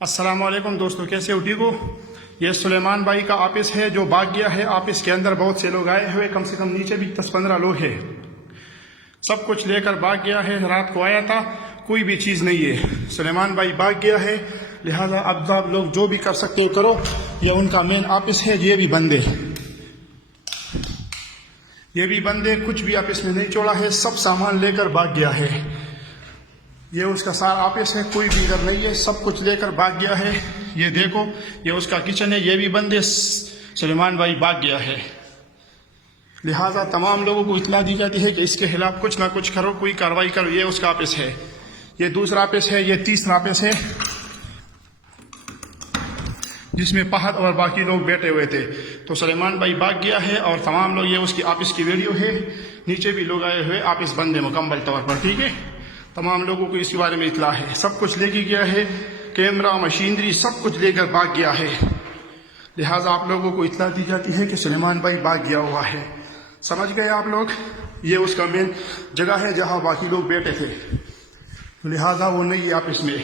अस्सलाम वालेकुम दोस्तों, कैसे हो? ठीक हो? ये सुलेमान भाई का ऑफिस है जो भाग गया है। ऑफिस के अंदर बहुत से लोग आए हुए, कम से कम नीचे भी 10-15 लोग हैं। सब कुछ लेकर भाग गया है। रात को आया था, कोई भी चीज़ नहीं है। सुलेमान भाई भाग गया है, लिहाजा अब आप लोग जो भी कर सकते हो करो। ये उनका मेन ऑफिस है। ये भी बंद है, ये भी बंद है। कुछ भी ऑफिस में नहीं छोड़ा है, सब सामान लेकर भाग गया है। ये उसका सारा ऑफिस है, कोई भी इधर नहीं है, सब कुछ लेकर भाग गया है। ये देखो, ये उसका किचन है, ये भी बंद है। सुलेमान भाई भाग गया है। लिहाजा तमाम लोगों को इत्तला दी जाती है कि इसके खिलाफ कुछ ना कुछ करो, कोई कार्रवाई करो। ये उसका ऑफिस है, ये दूसरा ऑफिस है, ये तीसरा ऑफिस है जिसमें फहद और बाकी लोग बैठे हुए थे। तो सुलेमान भाई भाग गया है और तमाम लोग, ये उसकी ऑफिस की वीडियो है। नीचे भी लोग आए हुए, ऑफिस बंद है मुकम्मल तौर पर। ठीक है, तमाम लोगों को इसके बारे में इत्तला है। सब कुछ लेके गया है, कैमरा, मशीनरी, सब कुछ लेकर भाग गया है। लिहाजा आप लोगों को इत्तला दी जाती है कि सुलेमान भाई भाग गया हुआ है। समझ गए आप लोग? ये उसका मेन जगह है जहां बाकी लोग बैठे थे, लिहाजा वो नहीं है ऑफिस में।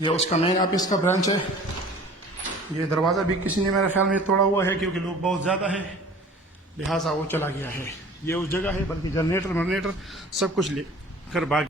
ये उसका मेन ऑफिस का ब्रांच है। ये दरवाज़ा भी किसी ने मेरे ख्याल में तोड़ा हुआ है, क्योंकि लोग बहुत ज़्यादा है, लिहाजा वो चला गया है। ये उस जगह है, बल्कि जनरेटर सब कुछ लेकर भाग